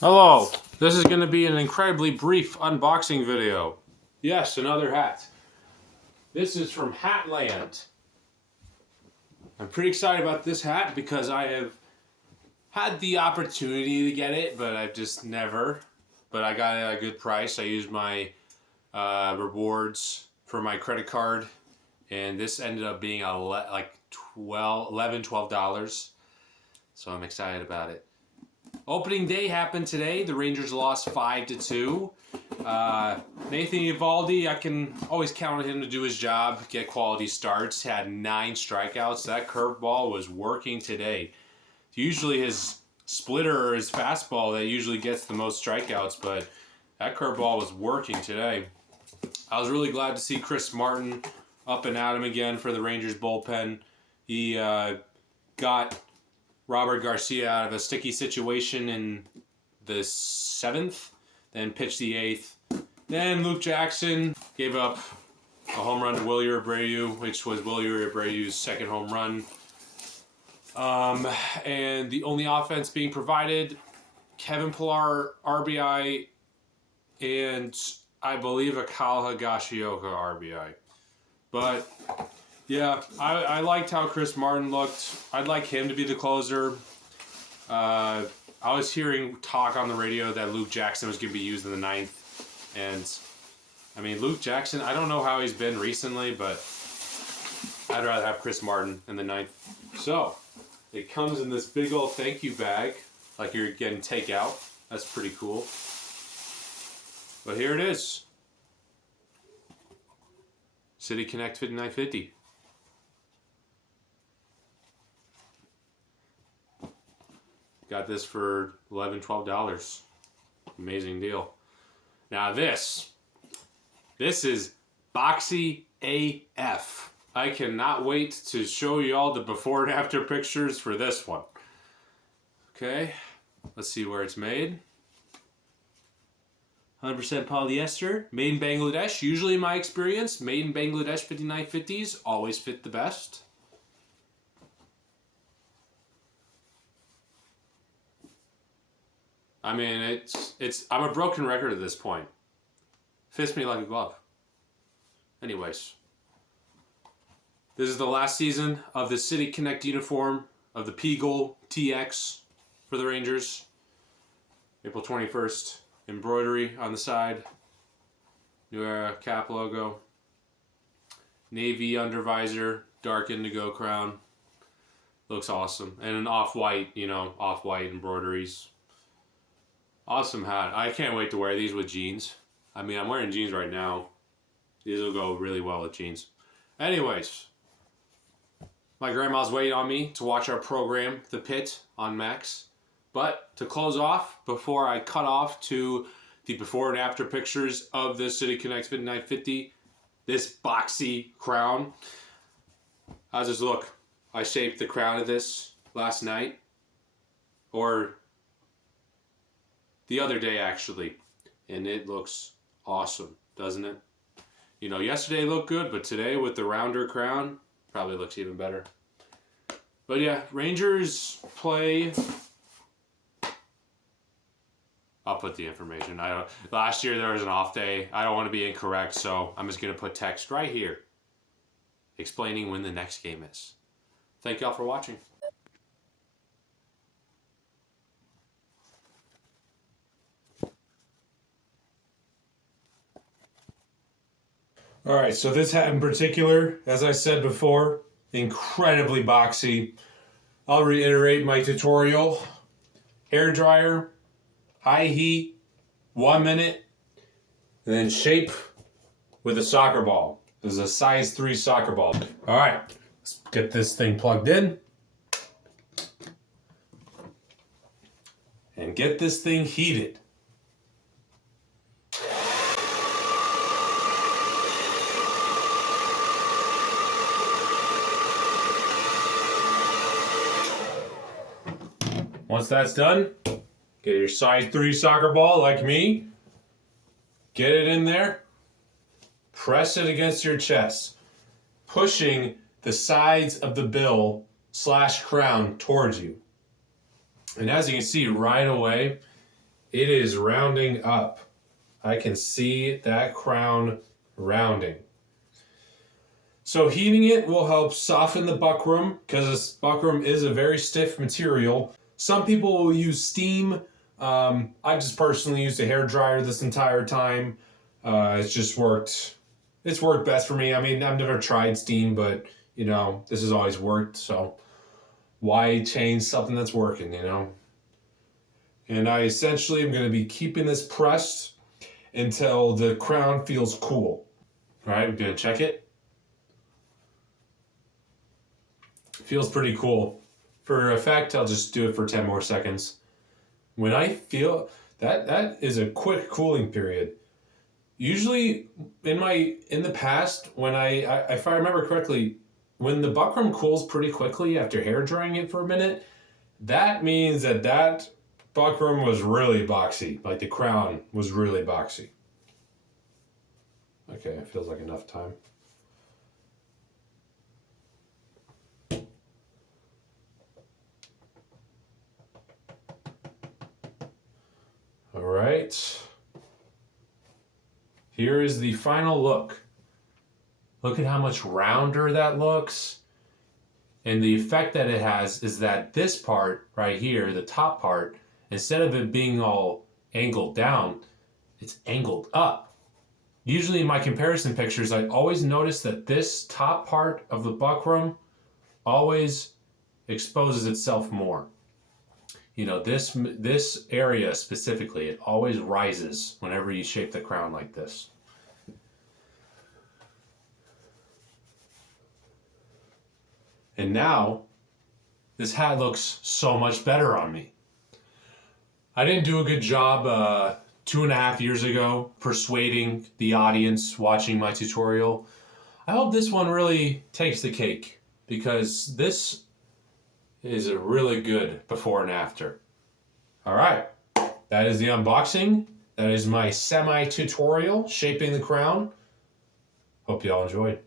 Hello, this is going to be an incredibly brief unboxing video. Yes, another hat. This is from Hatland. I'm pretty excited about this hat because I have had the opportunity to get it, but I've just never. But I got it at a good price. I used my rewards for my credit card, and this ended up being like $12. So I'm excited about it. Opening day happened today. The Rangers lost 5-2. Nathan Eovaldi, I can always count on him to do his job, get quality starts. Had 9 strikeouts. That curveball was working today. Usually his splitter or his fastball that usually gets the most strikeouts, but that curveball was working today. I was really glad to see Chris Martin up and at him again for the Rangers bullpen. He got Robert Garcia out of a sticky situation in the 7th, then pitched the 8th. Then Luke Jackson gave up a home run to Willie Abreu, which was Willie Abreu's second home run. And the only offense being provided, Kevin Pillar RBI, and I believe a Kyle Higashioka RBI. But yeah, I liked how Chris Martin looked. I'd like him to be the closer. I was hearing talk on the radio that Luke Jackson was going to be used in the 9th. And, I mean, Luke Jackson, I don't know how he's been recently, but I'd rather have Chris Martin in the 9th. So, it comes in this big old thank you bag, like you're getting takeout. That's pretty cool. But here it is. City Connect 59fifty. Got this for $11, $12. Amazing deal. Now this is boxy AF. I cannot wait to show you all the before and after pictures for this one. Okay, let's see where it's made. 100% polyester, made in Bangladesh. Usually in my experience, made in Bangladesh 5950s always fit the best. I mean, I'm a broken record at this point. Fits me like a glove. Anyways, this is the last season of the City Connect uniform of the Peagle TX for the Rangers. April 21st, embroidery on the side. New Era cap logo. Navy undervisor, dark indigo crown. Looks awesome. And an off-white, off-white embroideries. Awesome hat. I can't wait to wear these with jeans. I mean, I'm wearing jeans right now. These will go really well with jeans. Anyways, my grandma's waiting on me to watch our program, The Pit, on Max. But to close off, before I cut off to the before and after pictures of the City Connect 5950, this boxy crown. How's this look? I shaped the crown of this last night. Or the other day, actually, and it looks awesome, doesn't it? Yesterday looked good, but today with the rounder crown, probably looks even better. But yeah, Rangers play. I'll put the information. Last year there was an off day. I don't want to be incorrect, so I'm just gonna put text right here, explaining when the next game is. Thank y'all for watching. All right, so this hat in particular, as I said before, incredibly boxy. I'll reiterate my tutorial. Hair dryer, high heat, 1 minute, and then shape with a soccer ball. This is a size 3 soccer ball. All right, let's get this thing plugged in. And get this thing heated. Once that's done, get your size 3 soccer ball like me. Get it in there. Press it against your chest, pushing the sides of the bill / crown towards you. And as you can see right away, it is rounding up. I can see that crown rounding. So heating it will help soften the buckram because this buckram is a very stiff material. Some people will use steam. I just personally used a hair dryer this entire time. It's just worked. It's worked best for me. I mean, I've never tried steam, but this has always worked. So why change something that's working? And I essentially am going to be keeping this pressed until the crown feels cool. All right, we're going to check it. Feels pretty cool. For effect, I'll just do it for 10 more seconds. When I feel that is a quick cooling period. Usually in the past, when if I remember correctly, when the buckram cools pretty quickly after hair drying it for a minute, that means that buckram was really boxy. Like the crown was really boxy. Okay, it feels like enough time. All right. Here is the final look. Look at how much rounder that looks. And the effect that it has is that this part right here, the top part, instead of it being all angled down, it's angled up. Usually in my comparison pictures, I always notice that this top part of the buckram always exposes itself more. This area specifically, it always rises whenever you shape the crown like this. And now, this hat looks so much better on me. I didn't do a good job 2.5 years ago persuading the audience watching my tutorial. I hope this one really takes the cake because this is a really good before and after. All right, that is the unboxing. That is my semi-tutorial shaping the crown. Hope you all enjoyed.